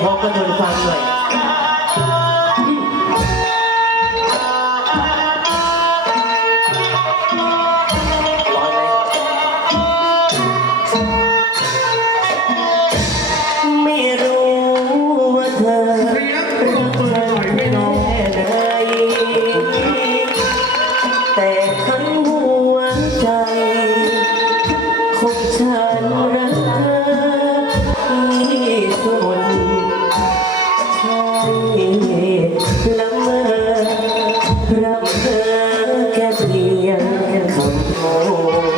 พบก็โดนฟังหน่ยไม่รู้ว่าเธอรักเไม่น้อยแค่ไหนแต่ทั้งหัวใจของฉัน ละเมอรักเธอแค่เพียงคำพูด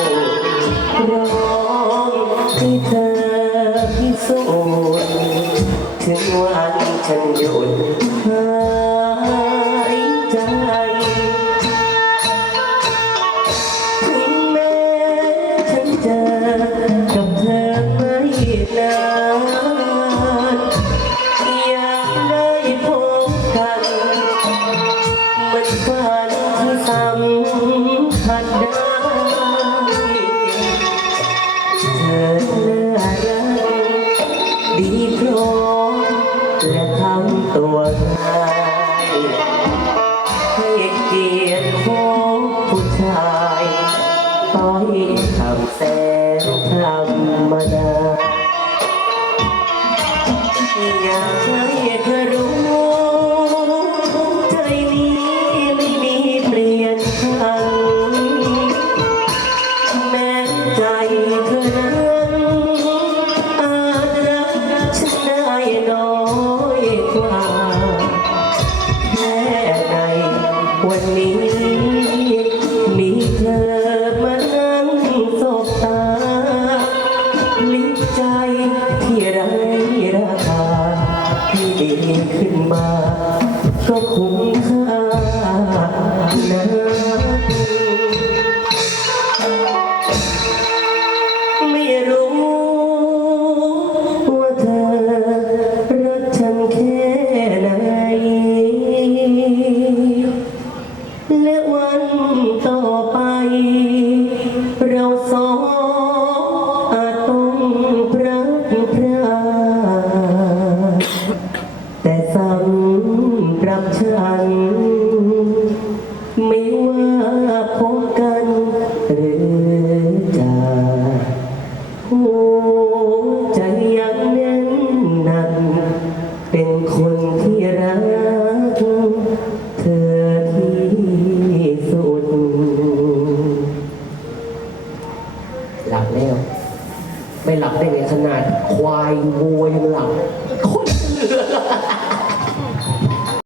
ร้องให้เธอพิสูจน์ถึงวันฉันหยุด สำคัญได้เธอน่ารักดีพร้อมและทำตัวง่ายให้เกียรติของผู้ชายต้อยทำแสนธรรมดาอยากให้ ขึ้นมาก็คุ้มค่า แต่สำหรับฉัน ไม่ว่าพบกันหรือจากหัวใจยังแน่นหนักเป็นคนที่รัก เธอที่สุด หลับแล้ว ไม่หลับได้ไงขนาดควายวัวยังหลับคน Thank you.